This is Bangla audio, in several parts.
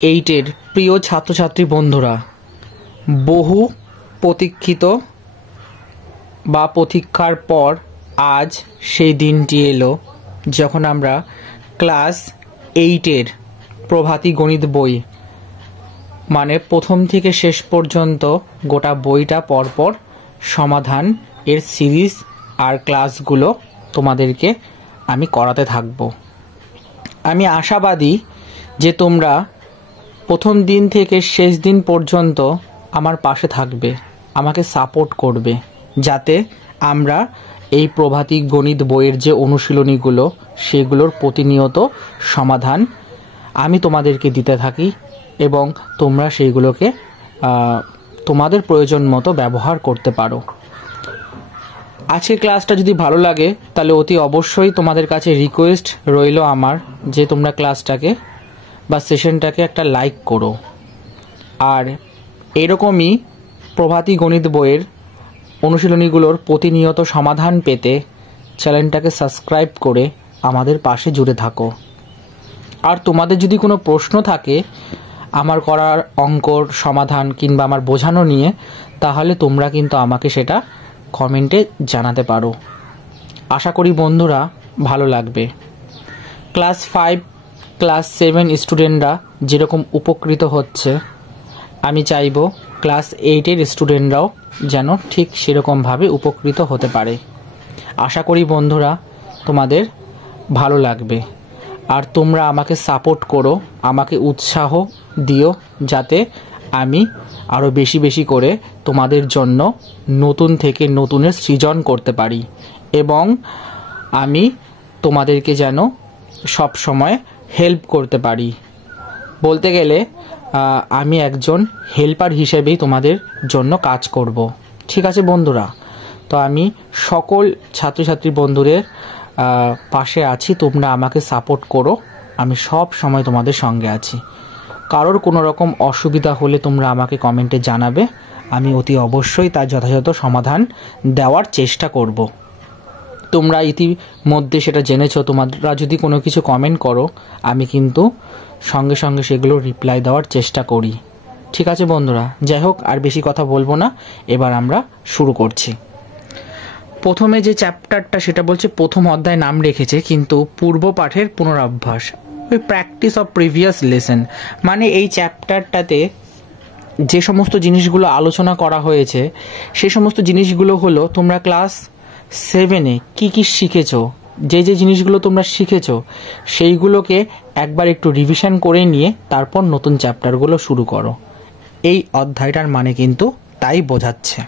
এইটের প্রিয় ছাত্রছাত্রী বন্ধুরা, বহু প্রতীক্ষিত বা প্রতীক্ষার পর আজ সেই দিনটি এলো যখন আমরা ক্লাস এইটের প্রভাতী গণিত বই মানে প্রথম থেকে শেষ পর্যন্ত গোটা বইটা পরপর সমাধান এর সিরিজ আর ক্লাসগুলো তোমাদেরকে আমি করাতে থাকব। আমি আশাবাদী যে তোমরা প্রথম দিন থেকে শেষ দিন পর্যন্ত আমার পাশে থাকবে, আমাকে সাপোর্ট করবে, যাতে আমরা এই প্রভাতী গণিত বইয়ের যে অনুশীলনীগুলো সেগুলোর প্রতিনিয়ত সমাধান আমি তোমাদেরকে দিতে থাকি এবং তোমরা সেইগুলোকে তোমাদের প্রয়োজন মতো ব্যবহার করতে পারো। আজকের ক্লাসটা যদি ভালো লাগে তাহলে অতি অবশ্যই তোমাদের কাছে রিকোয়েস্ট রইল আমার যে তোমরা ক্লাসটাকে বা সেশনটাকে একটা লাইক করো, আর এরকমই প্রভাতী গণিত বইয়ের অনুশীলনীগুলোর প্রতিনিয়ত সমাধান পেতে চ্যানেলটাকে সাবস্ক্রাইব করে আমাদের পাশে জুড়ে থাকো। আর তোমাদের যদি কোনো প্রশ্ন থাকে আমার করার অঙ্কর সমাধান কিংবা আমার বোঝানো নিয়ে, তাহলে তোমরা কিন্তু আমাকে সেটা কমেন্টে জানাতে পারো। আশা করি বন্ধুরা ভালো লাগবে। ক্লাস 5 ক্লাস 7 স্টুডেন্টরা যেরকম উপকৃত হচ্ছে, আমি চাইব ক্লাস 8-এর স্টুডেন্টরাও যেন ঠিক সেরকমভাবে উপকৃত হতে পারে। আশা করি বন্ধুরা তোমাদের ভালো লাগবে, আর তোমরা আমাকে সাপোর্ট করো, আমাকে উৎসাহ দিও, যাতে আমি আরও বেশি বেশি করে তোমাদের জন্য নতুন থেকে নতুনের সৃজন করতে পারি এবং আমি তোমাদেরকে যেন সব সময় হেল্প করতে পারি। বলতে গেলে আমি একজন হেল্পার হিসেবেই তোমাদের জন্য কাজ করব। ঠিক আছে বন্ধুরা? তো আমি সকল ছাত্রছাত্রী বন্ধুদের পাশে আছি, তোমরা আমাকে সাপোর্ট করো, আমি সব সময় তোমাদের সঙ্গে আছি। কারোর কোনো রকম অসুবিধা হলে তোমরা আমাকে কমেন্টে জানাবে, আমি অতি অবশ্যই তার যথাযথ সমাধান দেওয়ার চেষ্টা করব। তোমরা ইতিমধ্যে সেটা জেনেছো, তোমরা যদি কোনো কিছু কমেন্ট করো আমি কিন্তু সঙ্গে সঙ্গে সেগুলো রিপ্লাই দেওয়ার চেষ্টা করি। ঠিক আছে বন্ধুরা? যাই হোক, আর বেশি কথা বলবো না, এবার আমরা শুরু করছি। প্রথমে যে চ্যাপ্টারটা সেটা বলছে প্রথম অধ্যায় নাম রেখেছে, কিন্তু পূর্ব পাঠের পুনরাভ্যাস, ওই প্র্যাকটিস অফ প্রিভিয়াস লেসন। মানে এই চ্যাপ্টারটাতে যে সমস্ত জিনিসগুলো আলোচনা করা হয়েছে সেই সমস্ত জিনিসগুলো হলো তোমরা ক্লাস 7-এ কি কি শিখেছো, যে যে জিনিসগুলো তোমরা শিখেছো সেইগুলোকে একবার একটু রিভিশন করে নিয়ে তারপর নতুন চ্যাপ্টারগুলো শুরু করো। এই অধ্যায়টার মানে কিন্তু তাই বোঝাচ্ছে।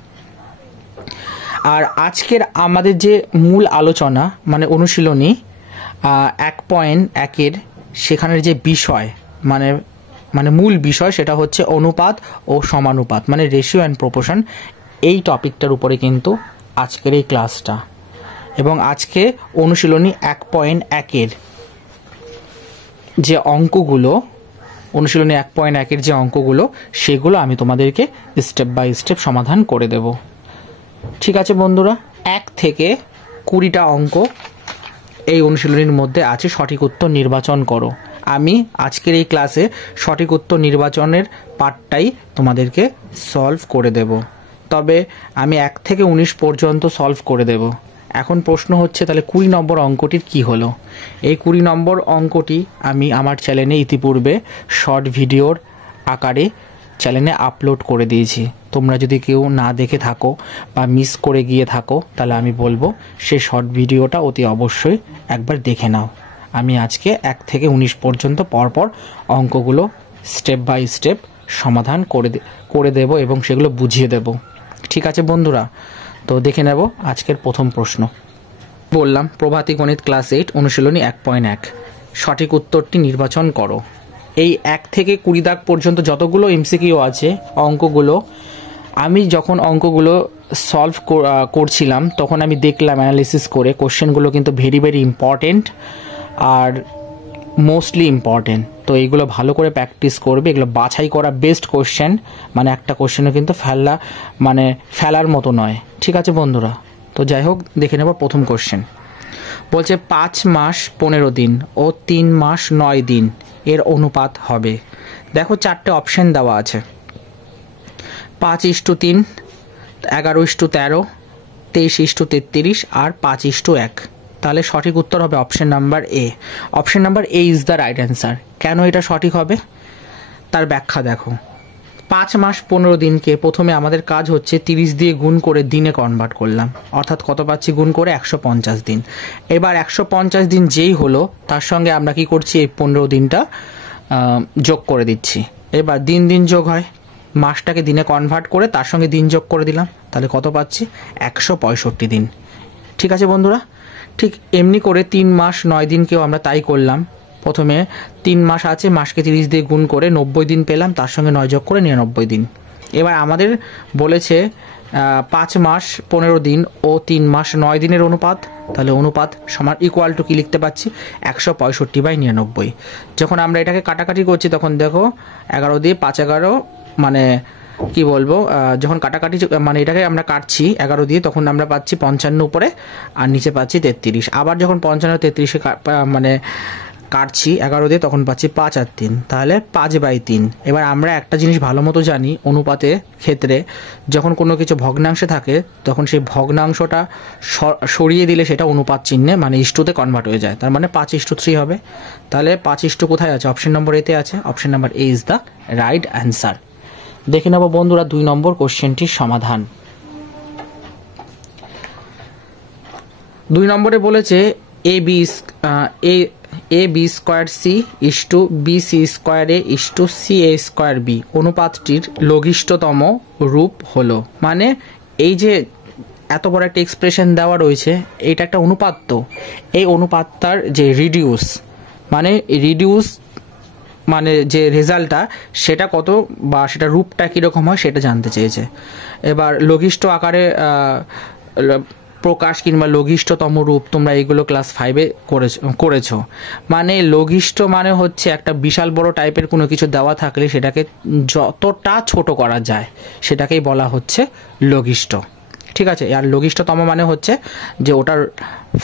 আর আজকের আমাদের যে মূল আলোচনা মানে অনুশীলনী 1.1-এর সেখানের যে বিষয় মানে মূল বিষয় সেটা হচ্ছে অনুপাত ও সমানুপাত, মানে রেশিও অ্যান্ড প্রপোর্শন। এই টপিকটার উপরে কিন্তু আজকের এই ক্লাসটা, এবং আজকে অনুশীলনী 1.1-এর যে অঙ্কগুলো, অনুশীলনী 1.1-এর যে অঙ্কগুলো সেগুলো আমি তোমাদেরকে স্টেপ বাই স্টেপ সমাধান করে দেব। ঠিক আছে বন্ধুরা? 1 থেকে 20টা অঙ্ক এই অনুশীলনীর মধ্যে আছে। সঠিক উত্তর নির্বাচন করো। আমি আজকের এই ক্লাসে সঠিক উত্তর নির্বাচনের পার্টটাই তোমাদেরকে সলভ করে দেব, তবে আমি 1 থেকে 19 পর্যন্ত সলভ করে দেব। এখন প্রশ্ন হচ্ছে তাহলে 20 নম্বর অঙ্কটির কি হলো? এই 20 নম্বর অঙ্কটি আমি আমার চ্যানেলে ইতিপূর্বে শর্ট ভিডিওর আকারে চ্যানেলে আপলোড করে দিয়েছি। তোমরা যদি কেউ না দেখে থাকো বা মিস করে গিয়ে থাকো তাহলে আমি বলবো সেই শর্ট ভিডিওটা অতি অবশ্যই একবার দেখে নাও। আমি আজকে 1 থেকে 19 পর্যন্ত পরপর অঙ্কগুলো স্টেপ বাই স্টেপ সমাধান করে দেব এবং সেগুলো বুঝিয়ে দেব। ঠিক আছে বন্ধুরা? তো দেখে নেব আজকের প্রথম প্রশ্ন। বললাম প্রভাতী গণিত ক্লাস 8 অনুশীলনী 1.1, সঠিক উত্তরটি নির্বাচন করো। এই 1 থেকে 20 দাগ পর্যন্ত যতগুলো এমসিকিউ আছে অঙ্কগুলো, আমি যখন অঙ্কগুলো সলভ করছিলাম তখন আমি দেখলাম অ্যানালিসিস করে কোশ্চেনগুলো কিন্তু ভেরি ভেরি ইম্পর্টেন্ট আর মোস্টলি ইম্পর্টেন্ট। তো এইগুলো ভালো করে প্র্যাকটিস করবে, এগুলো বাছাই করা বেস্ট কোশ্চেন, মানে একটা কোশ্চেনও কিন্তু ফেলার মতো নয়। ঠিক আছে বন্ধুরা? তো যাই হোক, দেখে নেব প্রথম কোশ্চেন। বলছে 5 মাস 15 দিন ও 3 মাস 9 দিন এর অনুপাত হবে। দেখো 4টে অপশন দেওয়া আছে, 5:3, 11:13, 23:33 আর 5:1। তাহলে সঠিক উত্তর হবে option number A. Option number A is the right answer. কেন এটা সঠিক হবে তার ব্যাখ্যা দেখো। 5 মাস 15 দিনকে প্রথমে আমাদের কাজ হচ্ছে 30 দিয়ে গুণ করে দিনে কনভার্ট করলাম, অর্থাৎ কত পাচ্ছি গুণ করে 150 দিন। এবার 150 দিন যেই হলো তার সঙ্গে আমরা কি করছি, এই 15 দিনটা যোগ করে দিচ্ছি। এবার দিন দিন যোগ হয়, মাসটাকে দিনে কনভার্ট করে তার সঙ্গে দিন যোগ করে দিলাম, তাহলে কত পাচ্ছি 165 দিন। ঠিক আছে বন্ধুরা, ঠিক এমনি করে 3 মাস 9 দিনকেও আমরা তাই করলাম। প্রথমে 3 মাস আছে, মাসকে 30 দিয়ে গুণ করে 90 দিন পেলাম, তার সঙ্গে 9 যোগ করে 99 দিন। এবার আমাদের বলেছে 5 মাস 15 দিন ও 3 মাস 9 দিনের অনুপাত, তাহলে অনুপাত সমান ইকুয়াল টু কি লিখতে পাচ্ছি 165/99। যখন আমরা এটাকে কাটাকাটি করছি তখন দেখো 11 দিয়ে 5 11 মানে কি বলবো, যখন কাটাকাটি মানে এটাকে আমরা কাটছি 11 দিয়ে তখন আমরা পাচ্ছি 55 উপরে আর নিচে পাচ্ছি 33। আবার যখন 55 33 মানে কাটছি 11 দিয়ে তখন পাচ্ছি 5 আর 3, তাহলে 5/3। এবার আমরা একটা জিনিস ভালো মতো জানি, অনুপাতের ক্ষেত্রে যখন কোনো কিছু ভগ্নাংশে থাকে তখন সেই ভগ্নাংশটা সরিয়ে দিলে সেটা অনুপাত চিহ্নে মানে ইস্টুতে কনভার্ট হয়ে যায়, তার মানে 5:3 হবে। তাহলে 5 কোথায় আছে, অপশন নম্বর এতে আছে। Option number A is the right answer. দেখে নেব বন্ধুরা 2 নম্বর কোশ্চেনটির সমাধান। 2 নম্বরে বলেছে A B square C is to B C square A is to C A square B অনুপাতটির লঘিষ্ঠতম রূপ হলো। মানে এই যে এত বড় একটা এক্সপ্রেশন দেওয়া রয়েছে, এটা একটা অনুপাত, তো এই অনুপাতটার যে রিডিউস মানে যে রেজাল্টটা সেটা কত বা সেটা রূপটা কীরকম হয় সেটা জানতে চেয়েছে। এবার লঘিষ্ঠ আকারে প্রকাশ কিংবা লঘিষ্ঠতম রূপ তোমরা এইগুলো ক্লাস 5-এ করেছো। মানে লঘিষ্ঠ মানে হচ্ছে একটা বিশাল বড় টাইপের কোনো কিছু দেওয়া থাকলে সেটাকে যতটা ছোট করা যায় সেটাকেই বলা হচ্ছে লঘিষ্ঠ। ঠিক আছে, আর লঘিষ্ঠতম মানে হচ্ছে যে ওটার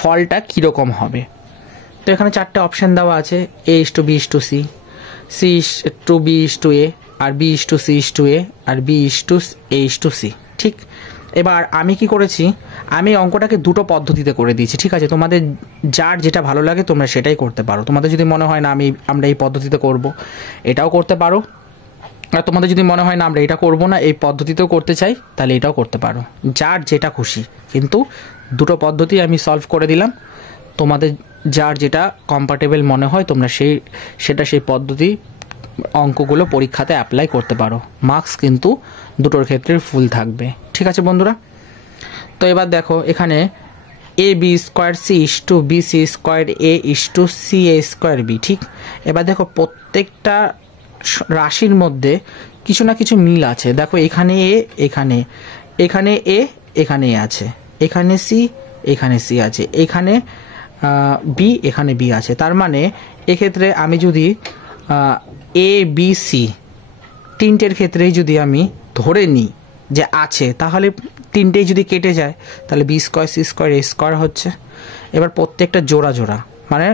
ফলটা কীরকম হবে। তো এখানে 4টে অপশান দেওয়া আছে, A is to B is to C, C is to B is to A, আর B is to C is to A, আর B is to A is to C. ঠিক, এবার আমি কি করেছি, আমি অঙ্কটাকে 2টো পদ্ধতিতে করে দিয়েছি। ঠিক আছে, তোমাদের যার যেটা ভালো লাগে তোমরা সেটাই করতে পারো। তোমাদের যদি মনে হয় না আমরা এই পদ্ধতিতে করব, এটাও করতে পারো। আর তোমাদের যদি মনে হয় না আমরা এটা করব না, এই পদ্ধতিতেও করতে চাই, তাহলে এটাও করতে পারো, যার যেটা খুশি। কিন্তু 2টো পদ্ধতি আমি সলভ করে দিলাম, তোমাদের যার যেটা কম্ফর্টেবল মনে হয় তোমরা সেই পদ্ধতি অঙ্কগুলো পরীক্ষাতে অ্যাপ্লাই করতে পারো। মার্কস কিন্তু দুটোর ক্ষেত্রে ফুল থাকবে। ঠিক আছে বন্ধুরা, তো এবার দেখো এখানে A B square C is to B C square A is to C A square B. ঠিক, এবার দেখো প্রত্যেকটা রাশির মধ্যে কিছু না কিছু মিল আছে। দেখো এখানে এ, এখানে এ, এখানে এ আছে, এখানে সি, এখানে সি আছে, এখানে বি, এখানে বি আছে। তার মানে এক্ষেত্রে আমি যদি এ বি সি 3টের ক্ষেত্রেই যদি আমি ধরে নিই যে আছে, তাহলে 3টেই যদি কেটে যায় তাহলে B square C square A square হচ্ছে। এবার প্রত্যেকটা জোড়া জোড়া মানে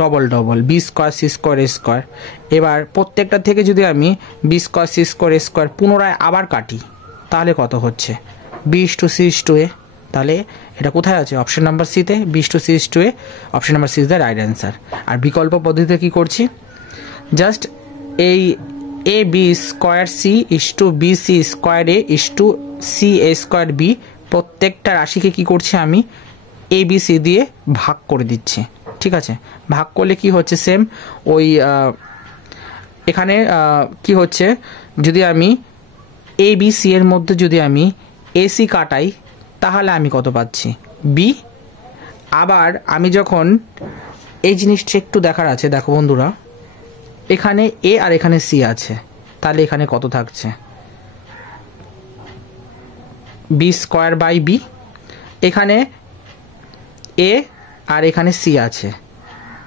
double double B square C square A square. এবার প্রত্যেকটা থেকে যদি আমি B square C square A square পুনরায় আবার কাটি তাহলে কত হচ্ছে B is to C is to A. তাহলে এটা কোথায় আছে, অপশন নাম্বার সিতে, B is to C is to A. Option number C is the right answer. আর বিকল্প পদ্ধতিতে কি করছি, জাস্ট এই A B square C is to B C square A is to C A square B প্রত্যেকটা রাশিকে কি করছি আমি এ বি সি দিয়ে ভাগ করে দিচ্ছি। ঠিক আছে, ভাগ করলে কি হচ্ছে সেম ওই এখানে কি হচ্ছে, যদি আমি এ বি সি এর মধ্যে যদি আমি এসি কাটাই তাহলে আমি কত পাচ্ছি বি। আবার আমি যখন এই জিনিসটা একটু দেখার আছে, দেখো বন্ধুরা এখানে এ আর এখানে সি আছে, তাহলে এখানে কত থাকছে বি স্কোয়ার বাই বি। এখানে এ আর এখানে সি আছে,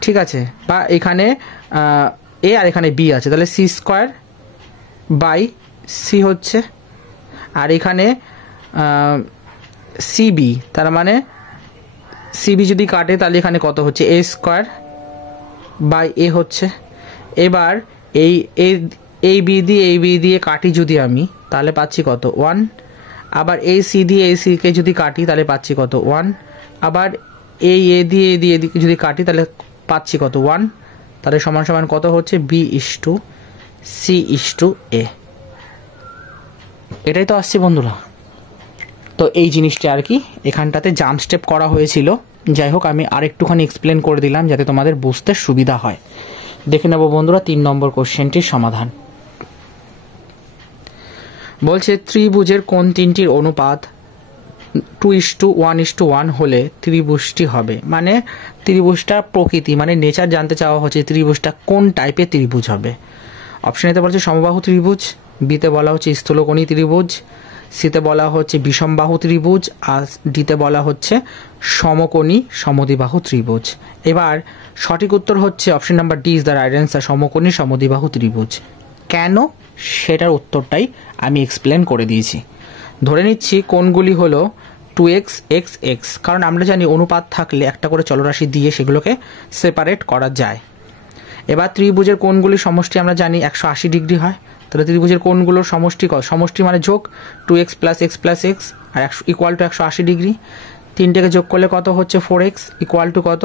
ঠিক আছে, বা এখানে এ আর এখানে বি আছে, তাহলে সি স্কোয়ার বাই সি হচ্ছে। আর এখানে সিবি, তার মানে সিবি যদি কাটে তাহলে এখানে কত হচ্ছে এ স্কোয়ার বাই এ হচ্ছে। এবার এই বি দিয়ে কাটি যদি আমি, তাহলে পাচ্ছি কত 1। আবার এই সি দিয়ে এই সিকে যদি কাটি তাহলে পাচ্ছি কত 1। আবার এই এ দিয়ে এদিকে যদি কাটি তাহলে পাচ্ছি কত 1। তাহলে সমান সমান কত হচ্ছে B/C/A। এটাই তো আসছে বন্ধুরা। তো এই জিনিসটা আর কি এখানটাতে জাম্প স্টেপ করা হয়েছিল। যাই হোক, আমি আরেকটুখানি এক্সপ্লেন করে দিলাম যাতে তোমাদের বুঝতে সুবিধা হয়। দেখে নেব বন্ধুরা 3 নম্বর কোশ্চেনটির সমাধান। বলছে ত্রিভুজের কোন তিনটির অনুপাত 2:1:1 হলে ত্রিভুজটি হবে। মানে ত্রিভুজটা প্রকৃতি মানে নেচার জানতে চাওয়া হচ্ছে ত্রিভুজটা কোন টাইপের ত্রিভুজ হবে। অপশন এতে বলছে সমবাহু ত্রিভুজ, বিতে বলা হচ্ছে স্থূলকোণী ত্রিভুজ, সিতে বলা হচ্ছে বিষমবাহু ত্রিভুজ, আর ডিতে বলা হচ্ছে সমকোণী সমদ্বিবাহু ত্রিভুজ। এবার সঠিক উত্তর হচ্ছে option number D is the right answer, সমকোণী সমদ্বিবাহু ত্রিভুজ। কেন সেটার উত্তরটাই আমি এক্সপ্লেন করে দিয়েছি। ধরে নিচ্ছি কোণগুলি হলো 2x x x, কারণ আমরা জানি অনুপাত থাকলে একটা করে চলরাশি দিয়ে সেগুলোকে সেপারেট করা যায়। এবার ত্রিভুজের কোণগুলির সমষ্টি আমরা জানি 180 ডিগ্রি হয়। তাহলে ত্রিভুজের কোণগুলোর সমষ্টি সমষ্টি মানে যোগ 2x + x + x আর ইকুয়াল টু 180 ডিগ্রি। তিনটেকে যোগ করলে কত হচ্ছে 4x ইকুয়াল টু কত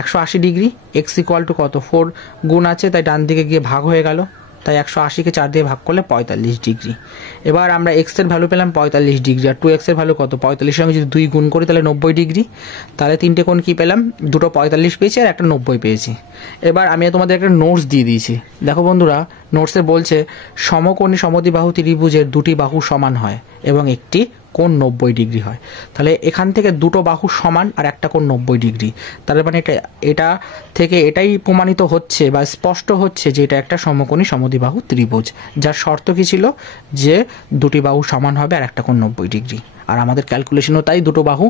180 ডিগ্রি। x ইকুয়াল টু কত 4 গুণ আছে, তাই ডান দিকে গিয়ে ভাগ হয়ে গেল, তাই 180কে 4 দিয়ে ভাগ করলে 45 ডিগ্রি। এবার আমরা x এর ভ্যালু পেলাম 45 ডিগ্রি, আর 2x এর ভ্যালু কত 45 এর সঙ্গে যদি 2 গুণ করি তাহলে 90 ডিগ্রি। তাহলে তিনটে কোণ কি পেলাম, দুটো 45 পেয়েছি আর একটা 90 পেয়েছি। এবার আমি তোমাদের একটা নোটস দিয়ে দিয়েছি, দেখো বন্ধুরা নোটসে বলছে সমকোণী সমদ্বিবাহু ত্রিভুজের দুটি বাহু সমান হয় এবং একটি কোণ 90 ডিগ্রি হয়। তাহলে এখান থেকে দুটো বাহু সমান আর একটা কোণ 90 ডিগ্রি, তার মানে এটা থেকে এটাই প্রমাণিত হচ্ছে বা স্পষ্ট হচ্ছে যে এটা একটা সমকোণী সমদ্বিবাহু ত্রিভুজ, যার শর্ত কি ছিল যে দুটি বাহু সমান হবে আর একটা কোণ 90 ডিগ্রি। আর আমাদের ক্যালকুলেশনও তাই, দুটো বাহু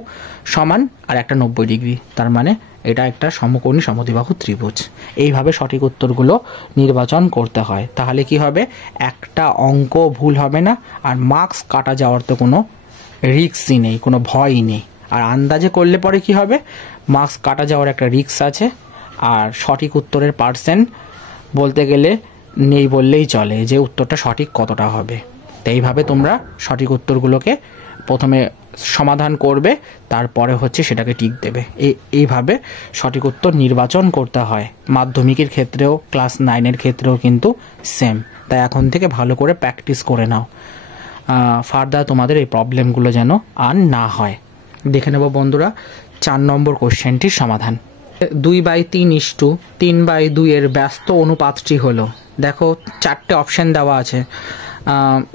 সমান আর একটা 90 ডিগ্রি, তার মানে এটা একটা সমকোণী সমদ্বিবাহু ত্রিভুজ। এইভাবে সঠিক উত্তরগুলো নির্বাচন করতে হয়, তাহলে কি হবে একটা অঙ্ক ভুল হবে না, আর মার্কস কাটা যাওয়ার তো কোনো রিস্কই নেই, কোনো ভয়ই নেই। আর আন্দাজে করলে পরে কি হবে, মার্কস কাটা যাওয়ার একটা রিস্ক আছে, আর সঠিক উত্তরের পার্সেন্ট বলতে গেলে নেই বললেই চলে, যে উত্তরটা সঠিক কতটা হবে। তো এইভাবে তোমরা সঠিক উত্তরগুলোকে প্রথমে সমাধান করবে, তারপরে হচ্ছে সেটাকে টিক দেবে। এইভাবে সঠিক উত্তর নির্বাচন করতে হয়। মাধ্যমিকের ক্ষেত্রেও ক্লাস 9-এর ক্ষেত্রেও কিন্তু সেম। তাই এখন থেকে ভালো করে প্র্যাকটিস করে নাও, ফার্দার তোমাদের এই প্রবলেমগুলো যেন আর না হয়। দেখে নেব বন্ধুরা 4 নম্বর কোশ্চেনটির সমাধান। 2/3:3/2 এর ব্যস্ত অনুপাতটি হলো, দেখো 4টে অপশান দেওয়া আছে।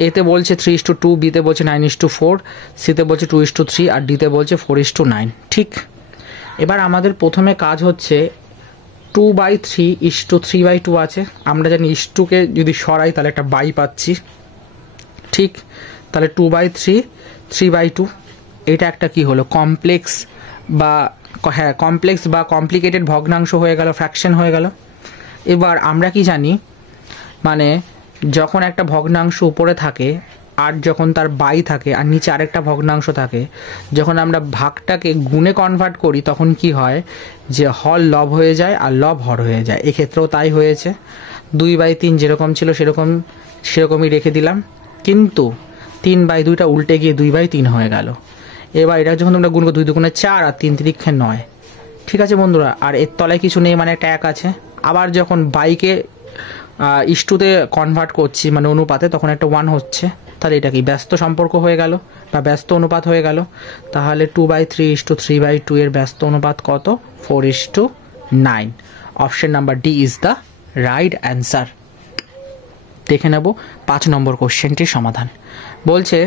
এতে বলছে 3:2, বিতে বলছে 9:4, সিতে বলছে 2:3 আর ডিতে বলছে 4:9। ঠিক, এবার আমাদের প্রথমে কাজ হচ্ছে 2/3:3/2 আছে, আমরা জানি ইস্টুকে যদি সরাই তাহলে একটা বাই পাচ্ছি। ঠিক, তাহলে 2/3:3/2 এটা একটা কি হলো কমপ্লেক্স বা কমপ্লিকেটেড ভগ্নাংশ হয়ে গেল, ফ্র্যাকশন হয়ে গেল। এবার আমরা কি জানি, মানে যখন একটা ভগ্নাংশ উপরে থাকে আর যখন তার বাই থাকে আর নিচে আরেকটা ভগ্নাংশ থাকে, যখন আমরা ভাগটাকে গুণে কনভার্ট করি তখন কি হয় যে হর লব হয়ে যায় আর লব হর হয়ে যায়। এক্ষেত্রেও তাই হয়েছে, 2/3 যেরকম ছিল সেরকমই রেখে দিলাম, কিন্তু 3/2টা উল্টে গিয়ে 2/3 হয়ে গেল। এবার এটা যখন তোমরা গুণ করো 2 দুগুণে 4 আর 3 3 9। ঠিক আছে বন্ধুরা, আর এর তলায় কিছু নেই মানে একটা 1 আছে। আবার যখন বাইকে ইস্টুতে কনভার্ট করছি মানে অনুপাতে, তখন একটা 1 হচ্ছে, তাহলে এটা কি ব্যস্ত সম্পর্ক হয়ে গেল বা ব্যস্ত অনুপাত হয়ে গেল। তাহলে 2/3:3/2 এর ব্যস্ত অনুপাত কত 4:9। Option number D is the right answer. দেখে নেব 5 নম্বর কোশ্চেনটির সমাধান। বলছে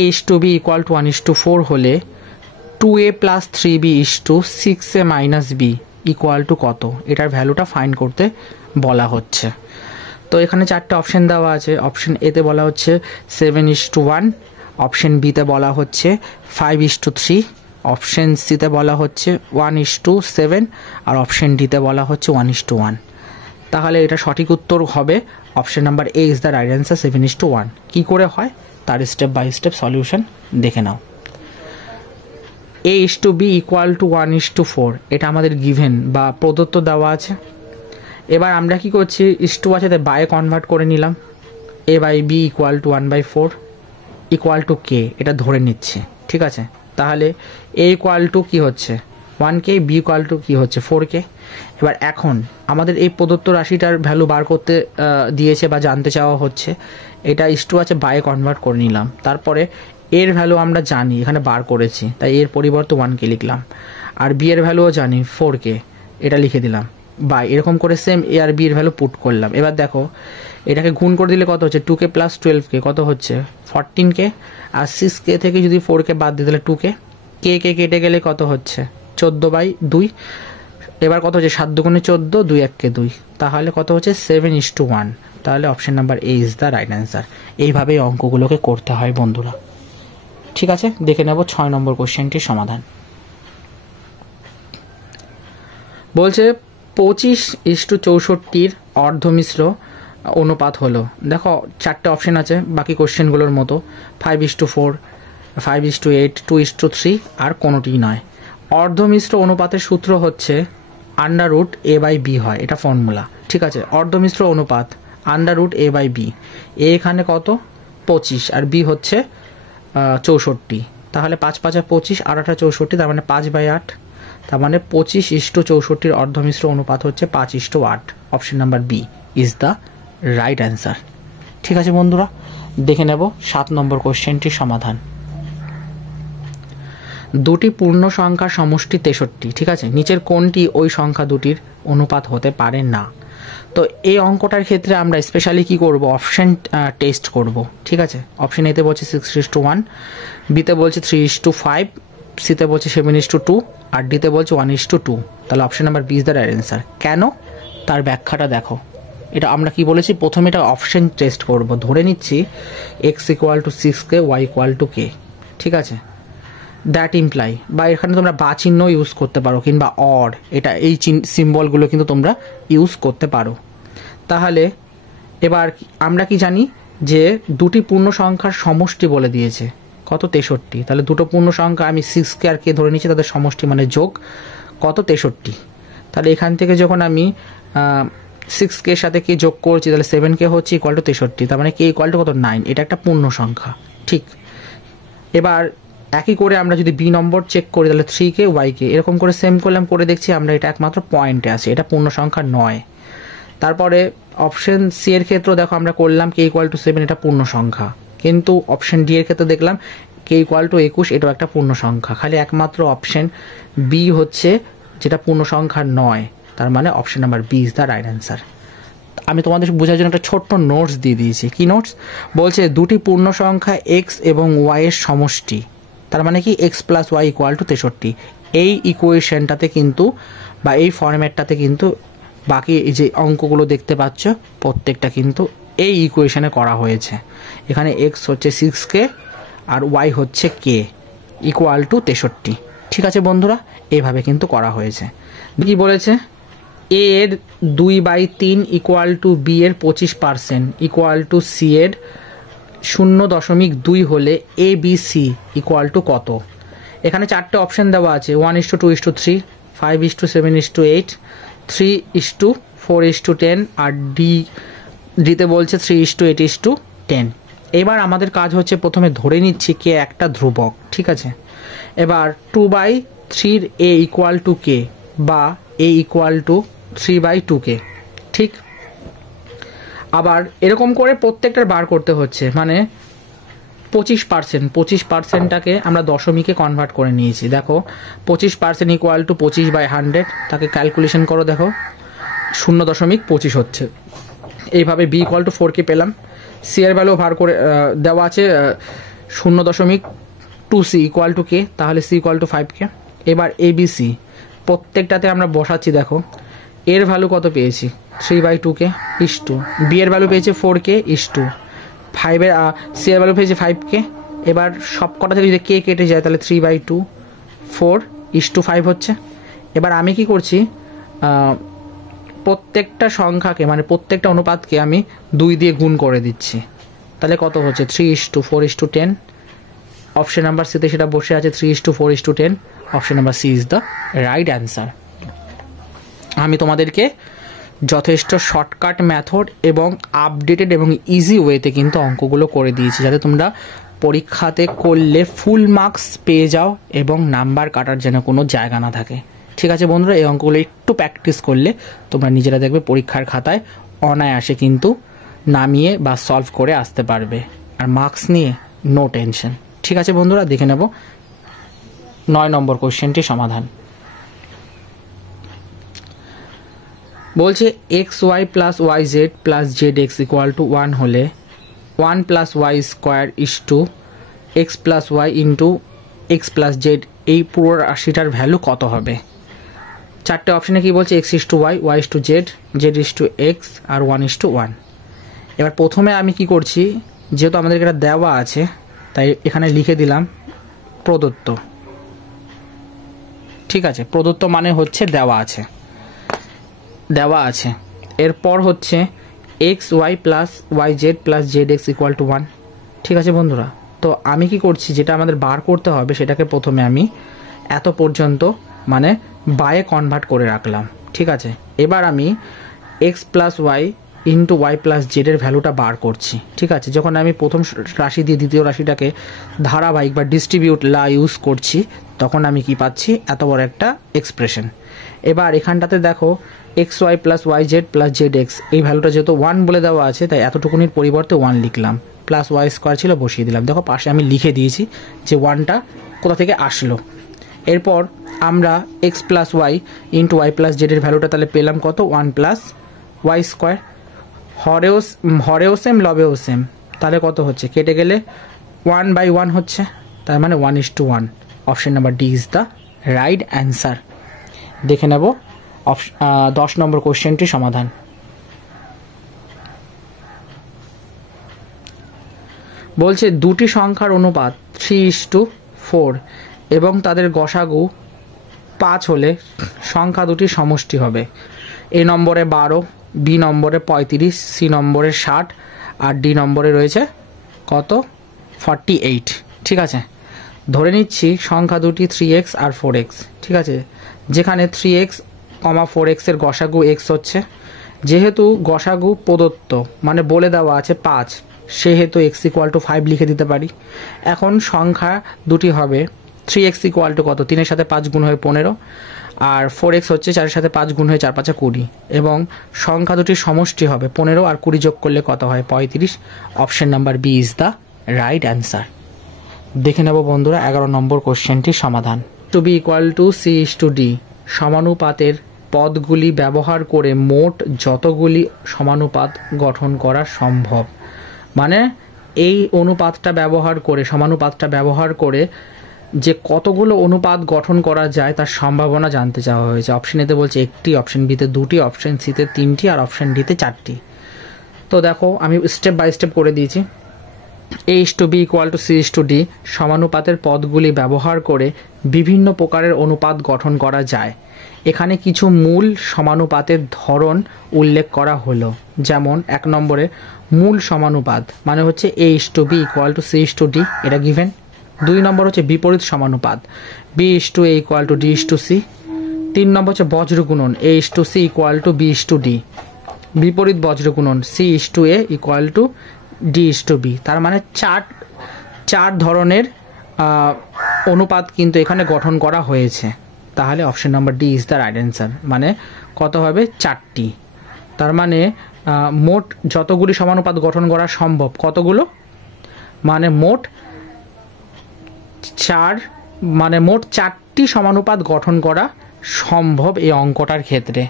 a:b = 1:4 হলে 2a + 3b = 6a - b = কত, এটার ভ্যালুটা ফাইন্ড করতে বলা হচ্ছে। তো এখানে 4টে অপশন দেওয়া আছে। অপশন এতে বলা হচ্ছে 7:1, অপশন বিতে বলা হচ্ছে 5:3, অপশন সিতে বলা হচ্ছে 1:7 আর অপশন ডিতে বলা হচ্ছে 1:1। তাহলে এটা সঠিক উত্তর হবে option number A is the right answer, 7:1। কী করে হয় তার স্টেপ বাই স্টেপ সলিউশন দেখে নাও। a:b = 1:4 এটা আমাদের গিভেন বা প্রদত্ত দেওয়া আছে। এবার আমরা কি করছি, ইস্টু আছে তাই বায়ে কনভার্ট করে নিলাম। A by B equal to 1/4 equal to K, এটা ধরে নিচ্ছি, ঠিক আছে। তাহলে এ ইকুয়াল টু কী হচ্ছে 1K, বি ইকুয়াল টু কী হচ্ছে 4K। এবার এখন আমাদের এই প্রদত্ত রাশিটার ভ্যালু বার করতে দিয়েছে বা জানতে চাওয়া হচ্ছে, এটা ইস্টু আছে বাই কনভার্ট করে নিলাম। তারপরে এর ভ্যালু আমরা জানি, এখানে বার করেছি, তাই এর পরিবর্তে 1K লিখলাম। আর বি এর ভ্যালুও জানি 4K, এটা লিখে দিলাম বাই। এরকম করে সেম এ আর বি এর ভ্যালু পুট করলাম। এবার দেখো এটাকে গুণ করে দিলে কত হচ্ছে 2K প্লাস 12K কত হচ্ছে 14K। আর 6K থেকে যদি 4K বাদ দিয়ে দিলে 2K, কে কে কেটে গেলে কত হচ্ছে 14/2। এবার কত হচ্ছে 7 দুগুণে 14, 2 1-কে 2, তাহলে কত হচ্ছে 7:1। তাহলে option number A is the right answer. এইভাবেই অঙ্কগুলোকে করতে হয় বন্ধুরা, ঠিক আছে। দেখে নেব 6 নম্বর কোশ্চেনটির সমাধান। বলছে 25:64 অর্ধমিশ্র অনুপাত হলো। দেখো 4টে অপশন আছে বাকি কোশ্চেনগুলোর মতো, 5:4, 5:8, 2:3 আর কোনোটিই নয়। অর্ধমিশ্র অনুপাতের সূত্র হচ্ছে √a/b হয়, এটা ফর্মুলা, ঠিক আছে। অর্ধমিশ্র অনুপাত √a/b, এ এখানে কত 25 আর বি হচ্ছে 64, তাহলে 5 5 25 আর 8 64, তার মানে 5/8। তার মানে 25:64 অর্ধমিশ্র অনুপাত হচ্ছে 5:8। Option number B is the right answer, ঠিক আছে বন্ধুরা। দেখে নেব 7 নম্বর কোশ্চেনটির সমাধান। দুটি পূর্ণ সংখ্যার সমষ্টি 63, ঠিক আছে। নিচের কোনটি ওই সংখ্যা দুটির অনুপাত হতে পারে না? তো এই অঙ্কটার ক্ষেত্রে আমরা স্পেশালি কি করব, অপশন টেস্ট করব, ঠিক আছে। অপশন এতে বলছে 6:1, বিতে বলছে 3:5, সিতে বলছে 7:2 আর ডিতে বলছে 1:2। তাহলে option number B is the right answer. কেন, তার ব্যাখ্যাটা দেখো। এটা আমরা কি বলেছি, প্রথমে এটা অপশন টেস্ট করব। ধরে নিচ্ছি x equal to 6K, y equal to K, ঠিক আছে। দ্যাট ইমপ্লাই, বা এখানে তোমরা বা চিহ্ন ইউজ করতে পারো কিংবা অর, এটা এই সিম্বলগুলো কিন্তু তোমরা ইউজ করতে পারো। তাহলে এবার আমরা কি জানি যে দুটি পূর্ণ সংখ্যার সমষ্টি বলে দিয়েছে কত 63। তাহলে দুটো পূর্ণ সংখ্যা আমি 6K আর K ধরে নিচ্ছি, তাদের সমষ্টি মানে যোগ কত 63। তাহলে এখান থেকে যখন আমি 6K এর সাথে K যোগ করছি, তাহলে 7K হচ্ছে ইকুয়াল টু 63, তার মানে K ইকুয়াল টু কত 9, এটা একটা পূর্ণ সংখ্যা, ঠিক। এবার একই করে আমরা যদি বি নম্বর চেক করি, তাহলে 3K, YK এরকম করে সেম করলাম, করে দেখছি আমরা এটা একমাত্র পয়েন্টে আছে, এটা পূর্ণ সংখ্যা নয়। তারপরে অপশন সি এর ক্ষেত্রেও দেখো আমরা করলাম K ইকুয়াল টু 7, এটা পূর্ণ সংখ্যা। কিন্তু অপশন ডি এর ক্ষেত্রে দেখলাম K ইকুয়াল টু 21, এটাও একটা পূর্ণ সংখ্যা। খালি একমাত্র অপশন বি হচ্ছে যেটা পূর্ণ সংখ্যা নয়, তার মানে option number B is the right answer. আমি তোমাদের বোঝার জন্য একটা ছোট্ট নোটস দিয়ে দিয়েছি। কি নোটস বলছে, দুটি পূর্ণ সংখ্যা এক্স এবং ওয়াই এর সমষ্টি, তার মানে কি x plus Y equal to 63। এই ইকুয়েশনটাতে কিন্তু বা এই ফরম্যাটটাতে কিন্তু বাকি যে অঙ্কগুলো দেখতে পাচ্ছ প্রত্যেকটা কিন্তু এই ইকুয়েশনে করা হয়েছে। এখানে x হচ্ছে 6K আর y হচ্ছে K ইকুয়াল টু 63, ঠিক আছে বন্ধুরা, এইভাবে কিন্তু করা হয়েছে। কি বলেছে, a এর 2/3 ইকুয়াল টু বি এর 25% ইকুয়াল টু সি এর 0.2 হলে A B C equal to কত? এখানে 4টে অপশন দেওয়া আছে, 1:2:3, 5:7:8, 3:4:10 আর ডিতে বলছে 3:8:10। এবার আমাদের কাজ হচ্ছে প্রথমে ধরে নিচ্ছি কে একটা ধ্রুবক, ঠিক আছে। এবার 2/3 এ ইকুয়াল টু কে বা এ ইকুয়াল টু 3/2K, ঠিক। আবার এরকম করে প্রত্যেকটার বার করতে হচ্ছে, মানে 25%টাকে আমরা দশমিকে কনভার্ট করে নিয়েছি। দেখো 25% ইকুয়াল টু 25/100, তাকে ক্যালকুলেশন করো, দেখো 0.25 হচ্ছে। এইভাবে বি ইকুয়াল টু 4K পেলাম। সি এর ভ্যালু ভার করে দেওয়া আছে 0.2C ইকুয়াল টু K, তাহলে সি ইকুয়াল টু 5K। এবার এবিসি প্রত্যেকটাতে আমরা বসাচ্ছি, দেখো এর ভ্যালু কত পেয়েছি 3/2K ইস টু, বি এর ভ্যালু পেয়েছে 4K ইস টু 5 এর, সি এর ভ্যালু পেয়েছে 5K। এবার সব কটা থেকে যদি কে কেটে যায় তাহলে 3/2, 4 ইস টু 5 হচ্ছে। এবার আমি কি করছি, প্রত্যেকটা সংখ্যাকে মানে প্রত্যেকটা অনুপাতকে আমি 2 দিয়ে গুণ করে দিচ্ছি, তাহলে কত হচ্ছে 3:4:10। অপশন নাম্বার সিতে সেটা বসে আছে 3:4:10। Option number C is the right answer. আমি তোমাদেরকে যথেষ্ট শর্টকাট মেথড এবং আপডেটেড এবং ইজি ওয়েতে কিন্তু অঙ্কগুলো করে দিয়েছি, যাতে তোমরা পরীক্ষাতে করলে ফুল মার্কস পেয়ে যাও এবং নাম্বার কাটার যেন কোনো জায়গা না থাকে। ঠিক আছে বন্ধুরা, এই অঙ্কগুলো একটু প্র্যাকটিস করলে তোমরা নিজেরা দেখবে পরীক্ষার খাতায় অনায়াসে কিন্তু নামিয়ে বা সলভ করে আসতে পারবে, আর মার্কস নিয়ে নো টেনশন। ঠিক আছে বন্ধুরা, দেখে নেব 9 নম্বর কোশ্চেনটি সমাধান। বলছে X Y plus Y Z plus Z X equal to 1 হলে 1 plus Y square is to X plus Y into X plus Z, এই পুরো রাশিটার ভ্যালু কত হবে? চারটে অপশানে কি বলছে? X is to Y, Y is to Z, Z is to x R 1 is to 1। এবার প্রথমে আমি কি করছি, যেহেতু আমাদের এটা দেওয়া আছে তাই এখানে লিখে দিলাম প্রদত্ত। ঠিক আছে, প্রদত্ত মানে হচ্ছে দেওয়া আছে, দেওয়া আছে। এরপর হচ্ছে X Y plus Y Z plus Z X equal to 1। ঠিক আছে বন্ধুরা, তো আমি কি করছি, যেটা আমাদের বার করতে হবে সেটাকে প্রথমে আমি এত পর্যন্ত মানে বায়ে কনভার্ট করে রাখলাম। ঠিক আছে, এবার আমি X plus Y into Y plus জেডের ভ্যালুটা বার করছি। ঠিক আছে, যখন আমি প্রথম রাশি দিয়ে দ্বিতীয় রাশিটাকে ধারাবাহিক বা ডিস্ট্রিবিউট লা ইউজ করছি, তখন আমি কি পাচ্ছি? এত বড় একটা এক্সপ্রেশন। এবার এখানটাতে দেখো X Y plus Y Z plus Z X, এই ভ্যালুটা যেহেতু 1 বলে দেওয়া আছে তাই এতটুকুনির পরিবর্তে 1 লিখলাম, প্লাস ওয়াই স্কোয়ার ছিল বসিয়ে দিলাম। দেখো পাশে আমি লিখে দিয়েছি যে 1টা কোথা থেকে আসলো। এরপর আমরা X plus Y into Y plus জেডের ভ্যালুটা তাহলে পেলাম কত? 1 প্লাস ওয়াই স্কোয়ার। হরেও সেম লবেও সেম, তাহলে কত হচ্ছে? কেটে গেলে 1/1 হচ্ছে, তার মানে 1 is to 1। Option number D is the right answer. দেখে নেব 10 নম্বর কোশ্চেনটি সমাধান। বলছে দুটি সংখ্যার অনুপাত 3:4 এবং তাদের গসাগু 5 হলে সংখ্যা দুটি সমষ্টি হবে। এ নম্বরে 12, বি নম্বরে 35, সি নম্বরে 60 আর ডি নম্বরে রয়েছে কত? 48। ঠিক আছে, ধরে নিচ্ছি সংখ্যা দুটি 3x আর 4x। ঠিক আছে, যেখানে 3x, 4x এর গসাগু x হচ্ছে, যেহেতু গসাগু প্রদত্ত মানে বলে দেওয়া আছে 5, সেহেতু x ইকুয়াল টু 5 লিখে দিতে পারি। এখন সংখ্যা দুটি হবে 3x ইকুয়াল টু কত? 3 এর সাথে 5 গুণ হয়ে 15, আর 4x হচ্ছে 4 এর সাথে 5 গুণ হয়ে 4 5 20, এবং সংখ্যা দুটির সমষ্টি হবে 15 আর 20 যোগ করলে কত হয়? 35। Option number B is the right answer. দেখে নেব বন্ধুরা 11 নম্বর কোশ্চেনটির সমাধান। To B equal to C is to D সমানুপাতের পদগুলি ব্যবহার করে মোট যতগুলি সমানুপাত গঠন করা সম্ভব। মানে এই অনুপাতটা ব্যবহার করে, সমানুপাতটা ব্যবহার করে যে কতগুলো অনুপাত গঠন করা যায় তার সম্ভাবনা জানতে চাওয়া হয়েছে। অপশন এতে বলছে 1টি, অপশন বিতে 2টি, অপশন সিতে 3টি আর অপশন ডিতে 4টি। তো দেখো আমি স্টেপ বাই স্টেপ করে দিয়েছি। A is to B equal to C is to D সমানুপাতের পদগুলি ব্যবহার করে বিভিন্ন প্রকারের অনুপাত গঠন করা যায়। এখানে কিছু মূল সমানুপাতের ধরন উল্লেখ করা হলো, যেমন 1 নম্বরে মূল সমানুপাত মানে হচ্ছে A is to B equal to C is to D, এটা গিভেন। 2 নম্বর হচ্ছে বিপরীত সমানুপাত, B is to A equal to D is to C. 3 নম্বর হচ্ছে বজ্র গুণন, A is to C equal to B is to D. বিপরীত বজ্র গুণন, C is to A equal to D is to B. তার মানে চার ধরনের অনুপাত কিন্তু এখানে গঠন করা হয়েছে। তাহলে option number D is the right answer. মানে কত হবে? 4টি। তার মানে মোট যতগুলি সমানুপাত গঠন করা সম্ভব, কতগুলো? মানে মোট 4টি সমানুপাত গঠন করা সম্ভব এই অঙ্কটার ক্ষেত্রে।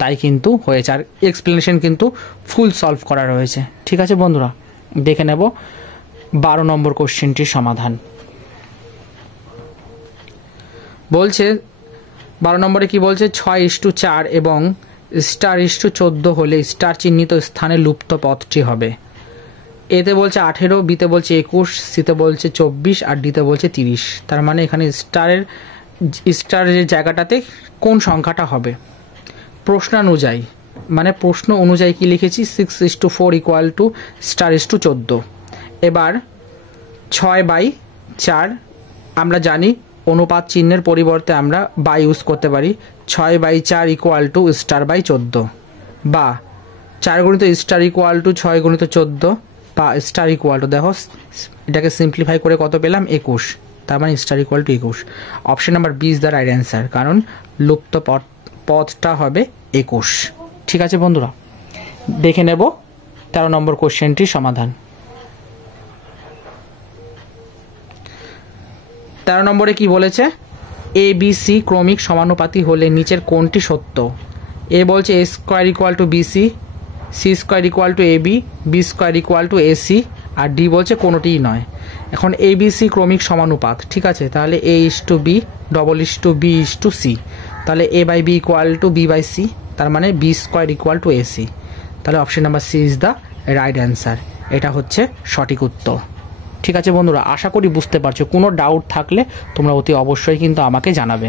তাই কিন্তু হয়েছে, আর এক্সপ্লেনেশন কিন্তু ফুল সলভ করা রয়েছে। ঠিক আছে বন্ধুরা, দেখে নেব 12 নম্বর কোশ্চেনটির সমাধান। বলছে 12 নম্বরে কি বলছে? 6:4 এবং *14 হলে স্টার চিহ্নিত স্থানে লুপ্ত পদটি হবে। এতে বলছে 18, বিতে বলছে 21, সিতে বলছে 24 আর ডিতে বলছে 30। তার মানে এখানে স্টারের জায়গাটাতে কোন সংখ্যাটা হবে? প্রশ্নানুযায়ী, মানে প্রশ্ন অনুযায়ী কি লিখেছি? 6:4 ইকুয়াল টু *14। এবার 6/4 আমরা জানি অনুপাত চিহ্নের পরিবর্তে আমরা বাই ইউজ করতে পারি। 6/4 ইকুয়াল টু *14। বা 4 গুণিত স্টার ইকুয়াল টু 6 গুণিত 14 বা স্টার ইকুয়াল টু, দেখো এটাকে সিম্পলিফাই করে কত পেলাম 21, তার মানে star equal to 21। Option number B is the right answer, কারণ লুপ্ত পদটা হবে 21। ঠিক আছে বন্ধুরা, দেখে নেব 13 নম্বর কোশ্চেনটির সমাধান। 13 নম্বরে কি বলেছে, এ বি সি ক্রমিক সমানুপাতি হলে নিচের কোনটি সত্য? এ বলছে A square equal to B C, C square equal to A B, B square equal to A C, আর ডি বলছে কোনোটিই নয়। এখন এ বি সি ক্রমিক সমানুপাত, ঠিক আছে, তাহলে A is to B, double is to B is to C, তাহলে A by B equal to B by C, তার মানে B square equal to A C, তাহলে option number C is the right answer, এটা হচ্ছে সঠিক উত্তর। ঠিক আছে বন্ধুরা, আশা করি বুঝতে পারছো। কোনো ডাউট থাকলে তোমরা অতি অবশ্যই কিন্তু আমাকে জানাবে।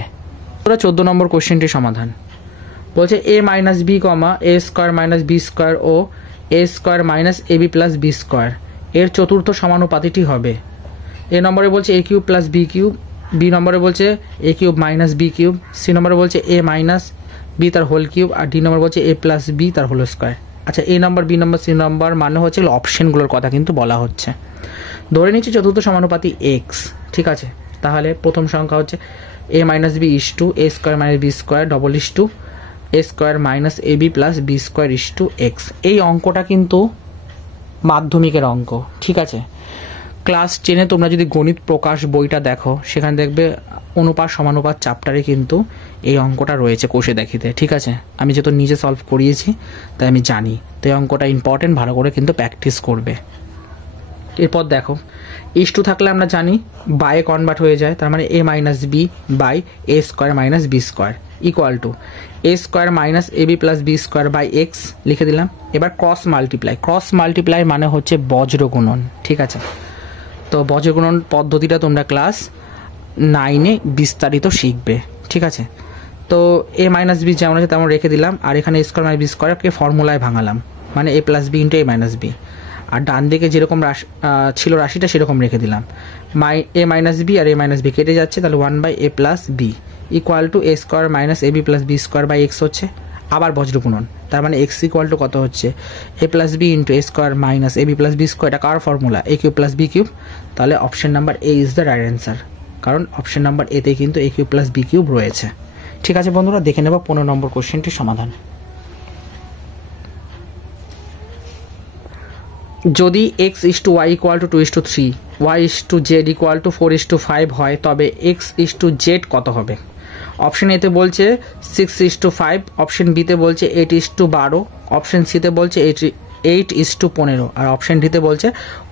তোমরা 14 নম্বর কোশ্চেনটির সমাধান বলছে A minus B comma A square minus B square ও A square minus A B plus B square এর চতুর্থ সমানুপাতিটি হবে। এ নম্বরে বলছে A cube plus B cube, B নম্বরে বলছে A cube minus B cube, C নম্বরে বলছে এ মাইনাস বি তার হোল কিউব, আর ডি নম্বর বলছে এ প্লাস বি তার হোল স্কোয়ার। আচ্ছা, A number B number C নম্বর মানে হচ্ছে অপশনগুলোর কথা কিন্তু বলা হচ্ছে। ধরে নিচ্ছি চতুর্থ সমানুপাতি এক্স, ঠিক আছে, তাহলে প্রথম সংখ্যা হচ্ছে A minus B is to A square minus B square double is to A square minus A B plus B square is to X. এই অঙ্কটা কিন্তু মাধ্যমিকের অঙ্ক, ঠিক আছে। ক্লাস 10-এ তোমরা যদি গণিত প্রকাশ বইটা দেখো, সেখানে দেখবে অনুপাত সমানুপাত চ্যাপ্টারে কিন্তু এই অঙ্কটা রয়েছে কোষে দেখিতে, ঠিক আছে। আমি যেহেতু নিজে সলভ করিয়েছি তাই আমি জানি, তো এই অঙ্কটা ইম্পর্টেন্ট, ভালো করে কিন্তু প্র্যাকটিস করবে। এরপর দেখো ইস টু থাকলে আমরা জানি বাই কনভার্ট হয়ে যায়, তার মানে A minus B by A square minus B square equal to A square minus A B plus B square by X লিখে দিলাম। এবার ক্রস মাল্টিপ্লাই মানে হচ্ছে বজ্রগুণন, ঠিক আছে। তো বজ্রগুণন পদ্ধতিটা তোমরা ক্লাস 9-এ বিস্তারিত শিখবে, ঠিক আছে। তো এ মাইনাস বি যেমন আছে তেমন রেখে দিলাম, আর এখানে স্কোয়ার মাইনাস বি স্কোয়ারকে ফর্মুলায় ভাঙালাম, মানে A plus B into A minus B, আর ডান দিকে যেরকম ছিল রাশিটা সেরকম রেখে দিলাম। এ মাইনাস বি আর এ মাইনাস বি কেটে যাচ্ছে, তাহলে 1 by A plus B equal to A square minus A B plus B square by X হচ্ছে, আবার বজ্রগুণন, তার মানে এক্স ইকুয়াল টু কত হচ্ছে এ plus B into A square minus A B plus B square, এটা কার ফর্মুলা এ কিউব প্লাস বি কিউব, তাহলে option number A is the right answer, কারণ অপশন নাম্বার এতে কিন্তু এ কিউব প্লাস বি কিউব রয়েছে। ঠিক আছে বন্ধুরা, দেখে নেব 15 নম্বর কোশ্চেনটির সমাধান। যদি X is to Y equal to 2:3, Y is to Z equal to 4:5 হয়, তবে এক্স ইস টু জেড কত হবে? অপশন এতে বলছে 6:5, অপশন বিতে বলছে 8:12, অপশন সিতে বলছে 8:15, আর অপশন ডিতে বলছে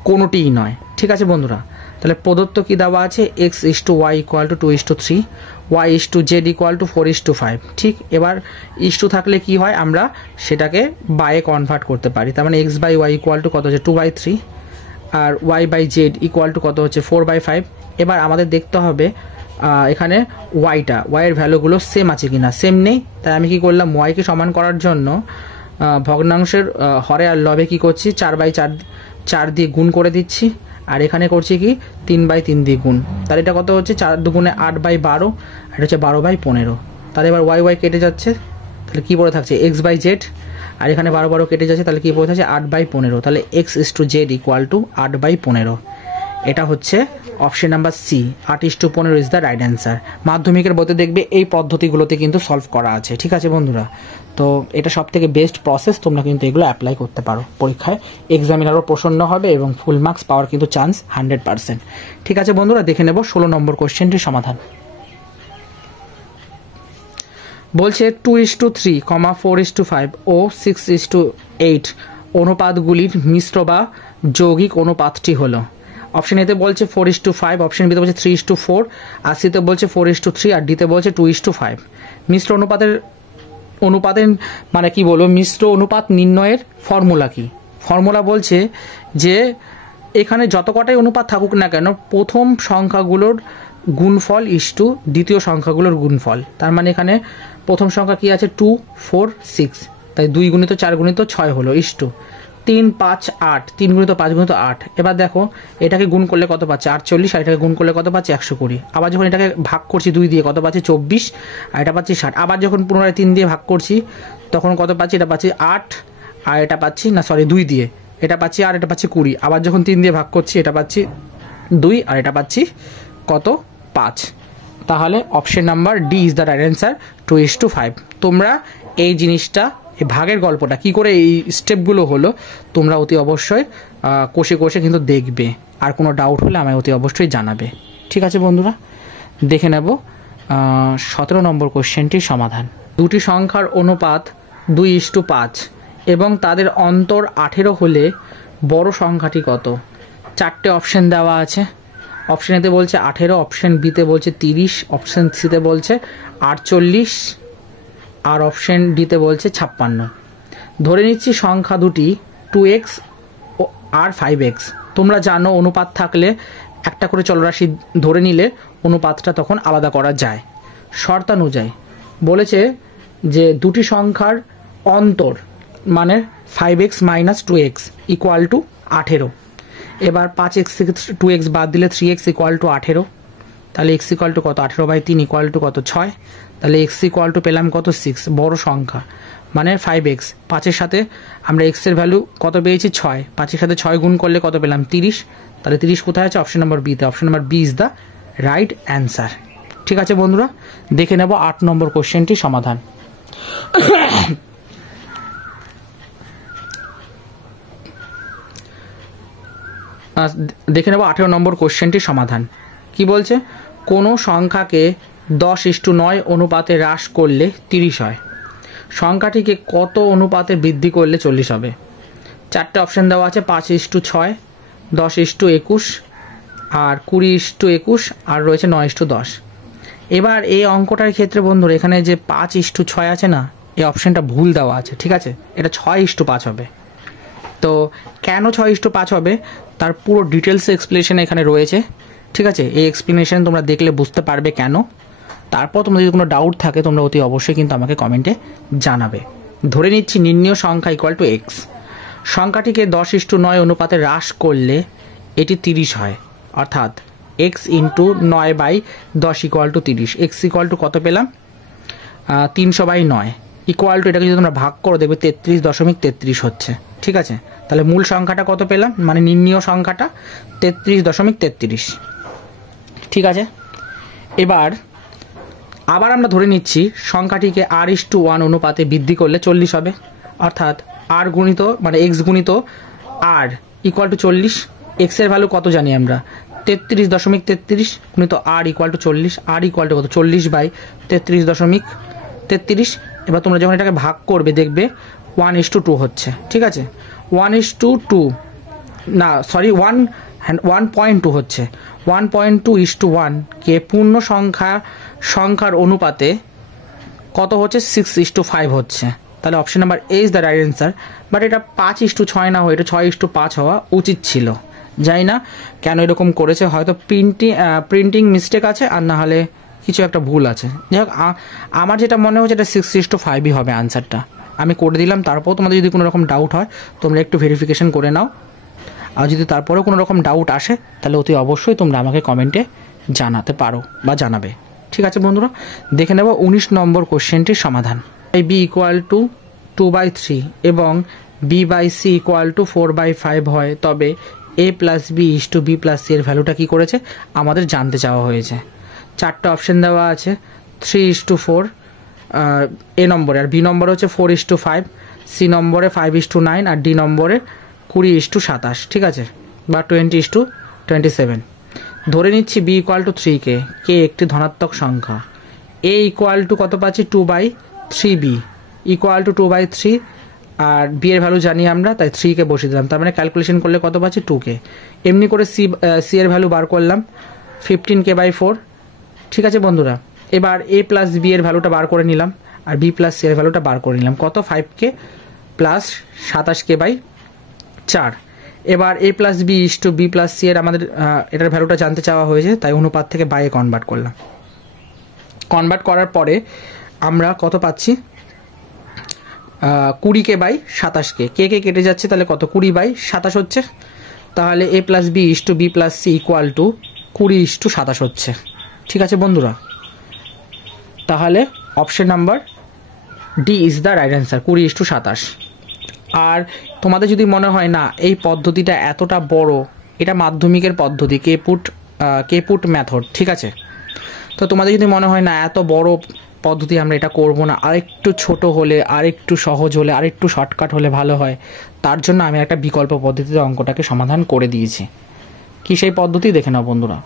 কোনোটিই নয়। ঠিক আছে বন্ধুরা, তাহলে প্রদত্ত কি দেওয়া আছে, X is to Y equal to 2:3, Y is to Z equal to 4:5। ঠিক, এবার ইস টু থাকলে কি হয়, আমরা সেটাকে বাইয়ে কনভার্ট করতে পারি, তার মানে X by Y equal to কত হচ্ছে 2/3, আর Y by Z equal to কত হচ্ছে 4/5। এবার আমাদের দেখতে হবে এখানে ওয়াইয়ের ভ্যালুগুলো সেম আছে কিনা, সেম নেই, তাই আমি কি করলাম, ওয়াইকে সমান করার জন্য ভগ্নাংশের হরে আর লবে কি করছি 4/4 দিয়ে গুণ করে দিচ্ছি, আর এখানে করছি কি 3/3 দিয়ে গুণ, তাহলে এটা কত হচ্ছে 4 দুগুণে 8/12, আর এটা হচ্ছে 12/15। তাহলে এবার ওয়াই কেটে যাচ্ছে, তাহলে কি পড়ে থাকছে এক্স বাই জেড, আর এখানে 12 কেটে যাচ্ছে, তাহলে কি পড়ে থাকছে 8/15, তাহলে X is to Z equal to 8/15। এটা হচ্ছে option number C, 8:15 is the right answer. মাধ্যমিকের বইতে দেখবে এই পদ্ধতিগুলোতে কিন্তু সলভ করা আছে। ঠিক আছে বন্ধুরা, তো এটা সব থেকে বেস্ট প্রসেস, তোমরা কিন্তু এগুলো অ্যাপ্লাই করতে পারো পরীক্ষায়, এক্সামিনারও প্রসন্ন হবে এবং ফুল মার্কস পাওয়ার কিন্তু চান্স 100%। ঠিক আছে বন্ধুরা, দেখে নেব 16 নম্বর কোশ্চেনটির সমাধান। বলছে 2:3, 4:5 ও 6:8 অনুপাতগুলির মিশ্র বা যৌগিক অনুপাতটি হলো। অপশন এতে বলছে 4:5, অপশন বিতে বলছে 3:4, আর সিতে বলছে 4:3, আর ডিতে বলছে 2:5। মিশ্র অনুপাতের মানে কি বলবো, মিশ্র অনুপাত নির্ণয়ের ফর্মুলা কি? ফর্মুলা বলছে যে এখানে যত কটাই অনুপাত থাকুক না কেন, প্রথম সংখ্যাগুলোর গুণফল ইস টু দ্বিতীয় সংখ্যাগুলোর গুণফল, তার মানে এখানে প্রথম সংখ্যা কি আছে 2, 4, 6, তাই 2 গুণিত 4 গুণিত 6 হলো ইস টু 3, 5, 8, 3 গুণিত 5 গুণিত 8। এবার দেখো এটাকে গুণ করলে কত পাচ্ছে 48, আর এটাকে গুণ করলে কত পাচ্ছে 120। আবার যখন এটাকে ভাগ করছি 2 দিয়ে কত পাচ্ছে 24, আর এটা পাচ্ছি 60। আবার যখন পুনরায় 3 দিয়ে ভাগ করছি তখন কত পাচ্ছি, এটা পাচ্ছি 8 আর এটা পাচ্ছি না সরি 2 দিয়ে, এটা পাচ্ছি আর এটা পাচ্ছি 20। আবার যখন 3 দিয়ে ভাগ করছি এটা পাচ্ছি 2 আর এটা পাচ্ছি কত 5। তাহলে option number D is the right answer 2:5। তোমরা এই জিনিসটা, এই ভাগের গল্পটা কি করে এই স্টেপগুলো হলো তোমরা অতি অবশ্যই কষে কষে কিন্তু দেখবে, আর কোনো ডাউট হলে আমায় অতি অবশ্যই জানাবে। ঠিক আছে বন্ধুরা, দেখে নেব 17 নম্বর কোশ্চেনটির সমাধান। দুটি সংখ্যার অনুপাত 2:5 এবং তাদের অন্তর 18 হলে বড় সংখ্যাটি কত? 4টে অপশন দেওয়া আছে। অপশন এতে বলছে 18, অপশন বিতে বলছে 30, অপশন সিতে বলছে 48 আর অপশন ডিতে বলছে 56। ধরে নিচ্ছি সংখ্যা দুটি 2x আর 5x। তোমরা জানো অনুপাত থাকলে একটা করে চলরাশি ধরে নিলে অনুপাতটা তখন আলাদা করা যায়। শর্তানুযায়ী বলেছে যে দুটি সংখ্যার অন্তর মানে 5x - 2x ইকুয়াল টু 18। এবার 5x থেকে 2x বাদ দিলে 3x ইকুয়াল টু 18। তাহলে x ইকুয়াল টু কত, 18/3 ইকুয়াল টু কত 6। তাহলে x ইকুয়াল টু পেলাম কত 6, বড় সংখ্যা মানে 5x। 5-এর সাথে আমরা x এর ভ্যালু কত পেয়েছি 6, 5-এর সাথে 6 গুণ করলে কত পেলাম 30। তাহলে 30 কোথায় আছে, অপশন নাম্বার বিতে। Option number B is the right answer. ঠিক আছে বন্ধুরা, দেখে নেব 8 নম্বর কোশ্চেনটির সমাধান। দেখে নেব 18 নম্বর কোশ্চেনটির সমাধান। কি বলছে, কোনো সংখ্যাকে 10:9 অনুপাতে হ্রাস করলে 30 হয়, সংখ্যাটিকে কত অনুপাতে বৃদ্ধি করলে 40 হবে? 4টে অপশন দেওয়া আছে, 5:6, 10:21 আর 20:21 আর রয়েছে 9:10। এবার এই অঙ্কটার ক্ষেত্রে বন্ধুরা এখানে যে 5:6 আছে না, এই অপশনটা ভুল দেওয়া আছে। ঠিক আছে, এটা 6:5 হবে। তো কেন 6:5 হবে তার পুরো ডিটেলস এক্সপ্লেনেশন এখানে রয়েছে। ঠিক আছে, এই এক্সপ্লেনেশন তোমরা দেখলে বুঝতে পারবে কেন। তারপর তোমাদের যদি কোনো ডাউট থাকে তোমরা অতি অবশ্যই কিন্তু আমাকে কমেন্টে জানাবে। ধরে নিচ্ছি নির্ণেয় সংখ্যা ইকুয়াল টু এক্স। সংখ্যাটিকে 10:9 অনুপাতে হ্রাস করলে এটি 30 হয়, অর্থাৎ x into 9/10 equal to 30। X equal to কত পেলাম 300/9 ইকুয়াল টু, এটাকে যদি তোমরা ভাগ করো দেখবে 33.33 হচ্ছে। ঠিক আছে, তাহলে মূল সংখ্যাটা কত পেলাম, মানে নির্ণেয় সংখ্যাটা 33.33। ঠিক আছে, এবার আবার আমরা ধরে নিচ্ছি সংখ্যাটিকে r:1 অনুপাতে বৃদ্ধি করলে 40 হবে, অর্থাৎ r গুণিত মানে x গুণিত r ইকুয়াল টু 40। x এর ভ্যালু কত জানি আমরা 33.33 গুণিত r equal to 40। r equal to কত 40/33.33। এবার তোমরা যখন এটাকে ভাগ করবে দেখবে 1:2 হচ্ছে। ঠিক আছে, 1:2 না সরি 1.2 হচ্ছে। 1.2:1 কে পূর্ণ সংখ্যার অনুপাতে কত হচ্ছে 6:5 হচ্ছে। তাহলে option number A is the right answer. But এটা 5:6 না হয়ে এটা 6:5 হওয়া উচিত ছিল। জানি না কেন এরকম করেছে, হয়তো প্রিন্টিং মিস্টেক আছে আর না হলে কিছু একটা ভুল আছে। যাই হোক, আমার যেটা মনে হচ্ছে এটা 6:5ই হবে আনসারটা। আমি করে দিলাম। তারপর তোমাদের যদি কোনো রকম ডাউট হয় তোমরা একটু ভেরিফিকেশন করে নাও, আর যদি তারপরেও কোনো রকম ডাউট আসে তাহলে অতি অবশ্যই তোমরা আমাকে কমেন্টে জানাতে পারো বা জানাবে। ঠিক আছে বন্ধুরা, দেখে নেব 19 নম্বর কোশ্চেনটির সমাধান। বি ইকুয়াল টু 2/3 এবং b/c ইকুয়াল টু 4/5 হয়, তবে a plus B is to B plus C এর ভ্যালুটা কী করেছে আমাদের জানতে চাওয়া হয়েছে। 4টে অপশন দেওয়া আছে, 3:4 এ নম্বরে, আর বি নম্বরে হচ্ছে 4:5, সি নম্বরে 5:9 আর ডি নম্বরে 20:27। ঠিক আছে, বা 20:27। ধরে নিচ্ছি বি ইকুয়াল টু 3 কে একটি ধনাত্মক সংখ্যা। এ ইকুয়াল টু কত পাচ্ছি 2/3, বি ইকুয়াল টু 2/3 আর বি এর ভ্যালু জানি আমরা, তাই 3 বসিয়ে দিলাম। তার মানে ক্যালকুলেশন করলে কত পাচ্ছি 2 এমনি করে সি এর ভ্যালু বার করলাম 15k/4। ঠিক আছে বন্ধুরা, এবার এ প্লাস বি এর ভ্যালুটা বার করে নিলাম আর বি প্লাস সি এর ভ্যালুটা বার করে নিলাম, কত 5k প্লাস 27k/4। এবার A plus B is to B plus C এর আমাদের এটার ভ্যালুটা জানতে চাওয়া হয়েছে, তাই অনুপাত থেকে বাইয়ে কনভার্ট করলাম। কনভার্ট করার পরে আমরা কত পাচ্ছি 20k/27। কে কেটে যাচ্ছে, তাহলে কত 20/27 হচ্ছে। তাহলে A plus B is to B plus C equal to 20:27 হচ্ছে। ঠিক আছে বন্ধুরা, তাহলে option number D is the right answer, 20:27। আর তোমাদের যদি মনে হয় না এই পদ্ধতিটা এতটা বড়, এটা মাধ্যমিকের পদ্ধতি, কেপুট মেথড, ঠিক আছে, তো তোমাদের যদি মনে হয় না এত বড় পদ্ধতি আমরা এটা করব না, আরেকটু ছোট হলে, আরেকটু সহজ হলে, আরেকটু শর্টকাট হলে ভালো হয়, তার জন্য আমি একটা বিকল্প পদ্ধতিতে অঙ্কটাকে সমাধান করে দিয়েছি। কি সেই পদ্ধতি দেখে নাও বন্ধুরা।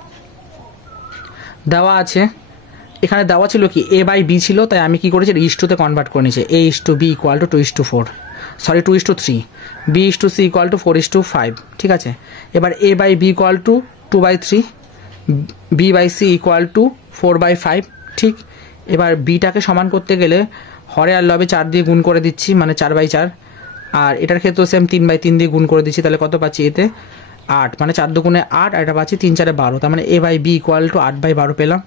দেওয়া আছে, এখানে দেওয়া ছিল কি a/b ছিল, তাই আমি কি করেছি ইস্টুতে কনভার্ট করে নিয়েছি। a/b = 2:4, সরি 2:3, b/c = 4:5, ঠিক আছে। এবার a/b = 2/3, b/c = 4/5, ঠিক। এবার বিটাকে সমান করতে গেলে হরে আর লবে 4 দিয়ে গুণ করে দিচ্ছি, মানে 4/4। আর এটার ক্ষেত্রেও সেম 3/3 দিয়ে গুণ করে দিচ্ছি, তাহলে কত পাচ্ছি এতে 8, মানে 4 দুগুণে 8, আর এটা পাচ্ছি 3 4 12, তার মানে a/b = 8/12 পেলাম।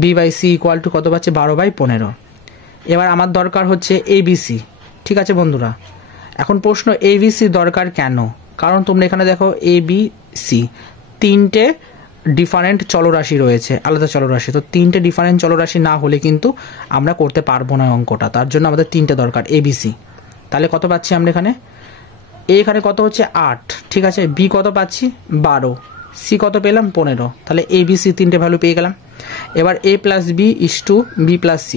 b/c = কত পাচ্ছি 12/15। এবার আমার দরকার হচ্ছে abc, ঠিক আছে বন্ধুরা। এখন প্রশ্ন abc দরকার কেন? কারণ তোমরা এখানে দেখো abc তিনটে ডিফারেন্ট চলরাশি রয়েছে, আলাদা চলরাশি, তো তিনটে ডিফারেন্ট চলরাশি না হলে কিন্তু আমরা করতে পারবো না অঙ্কটা, তার জন্য আমাদের তিনটে দরকার abc। তাহলে কত পাচ্ছি আমরা এখানে, এখানে কত হচ্ছে 8, ঠিক আছে, বি কত পাচ্ছি 12, সি কত পেলাম 15, তাহলে abc তিনটে ভ্যালু পেয়ে গেলাম। এবার a+b = b+c,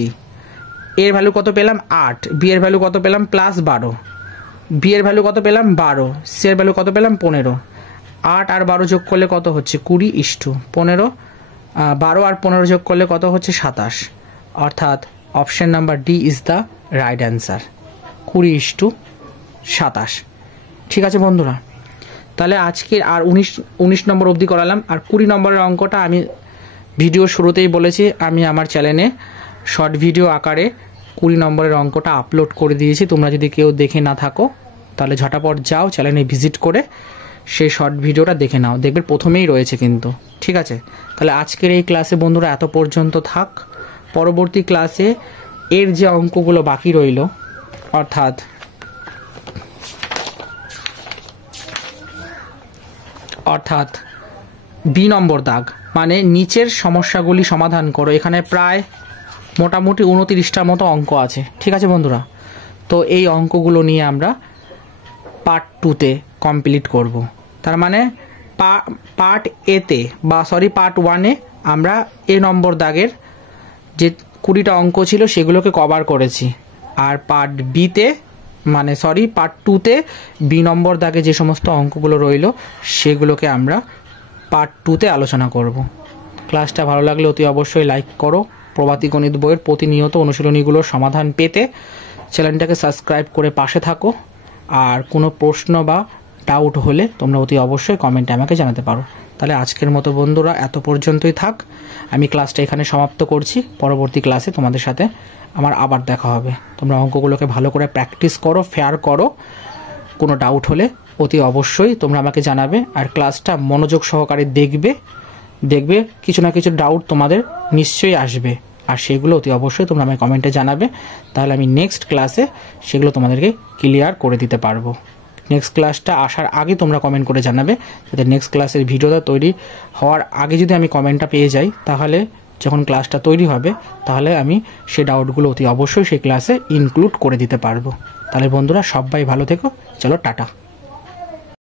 এর ভ্যালু কত পেলাম 8, বি এর ভ্যালু কত পেলাম +12, বি এর ভ্যালু কত পেলাম 12, সি এর ভ্যালু কত পেলাম 15, 8 আর 12 যোগ করলে কত হচ্ছে 20:15, 12 আর 15 যোগ করলে কত হচ্ছে 27, অর্থাৎ option number D is the right answer, 20:27, ঠিক আছে বন্ধুরা। তাহলে আজকে আর 19 নম্বর অবধি করালাম। আর 20 নম্বরের অঙ্কটা আমি ভিডিও শুরুতেই বলেছি, আমি আমার চ্যানেলে শর্ট ভিডিও আকারে 20 নম্বরের অঙ্কটা আপলোড করে দিয়েছি। তোমরা যদি কেউ দেখে না থাকো তাহলে ঝটাপট যাও চ্যানেলে ভিজিট করে সেই শর্ট ভিডিওটা দেখে নাও, দেখবে প্রথমেই রয়েছে কিন্তু, ঠিক আছে। তাহলে আজকের এই ক্লাসে বন্ধুরা এত পর্যন্ত থাক। পরবর্তী ক্লাসে এর যে অঙ্কগুলো বাকি রইল, অর্থাৎ বি নম্বর দাগ, মানে নিচের সমস্যাগুলি সমাধান করো, এখানে প্রায় মোটামুটি 29টার মতো অঙ্ক আছে, ঠিক আছে বন্ধুরা। তো এই অঙ্কগুলো নিয়ে আমরা পার্ট 2তে কমপ্লিট করব। তার মানে পার্ট 1-এ আমরা এ নম্বর দাগের যে 20টা অঙ্ক ছিল সেগুলোকে কভার করেছি, আর পার্ট 2তে বি নম্বর দাগে যে সমস্ত অঙ্কগুলো রইল সেগুলোকে আমরা পার্ট 2তে আলোচনা করব। ক্লাসটা ভালো লাগলে অতি অবশ্যই লাইক করো। প্রভাতী গণিত বইয়ের প্রতিনিয়ত অনুশীলনীগুলোর সমাধান পেতে চ্যানেলটাকে সাবস্ক্রাইব করে পাশে থাকো। আর কোনো প্রশ্ন বা ডাউট হলে তোমরা অতি অবশ্যই কমেন্টে আমাকে জানাতে পারো। তাহলে আজকের মতো বন্ধুরা এত পর্যন্তই থাক, আমি ক্লাসটা এখানে সমাপ্ত করছি। পরবর্তী ক্লাসে তোমাদের সাথে আমার আবার দেখা হবে। তোমরা অঙ্কগুলোকে ভালো করে প্র্যাকটিস করো, ফেয়ার করো। কোনো ডাউট হলে অতি অবশ্যই তোমরা আমাকে জানাবে, আর ক্লাসটা মনোযোগ সহকারে দেখবে কিছু না কিছু ডাউট তোমাদের নিশ্চয়ই আসবে, আর সেগুলো অতি অবশ্যই তোমরা আমাকে কমেন্টে জানাবে। তাহলে আমি নেক্সট ক্লাসে সেগুলো তোমাদেরকে ক্লিয়ার করে দিতে পারবো। নেক্সট ক্লাসটা আসার আগে তোমরা কমেন্ট করে জানাবে, যাতে নেক্সট ক্লাসের ভিডিওটা তৈরি হওয়ার আগে যদি আমি কমেন্টটা পেয়ে যাই, তাহলে যখন ক্লাসটা তৈরি হবে তাহলে আমি সেই ডাউটগুলো অতি অবশ্যই সেই ক্লাসে ইনক্লুড করে দিতে পারবো। তাহলে বন্ধুরা সবাই ভালো থেকো, চলো টাটা।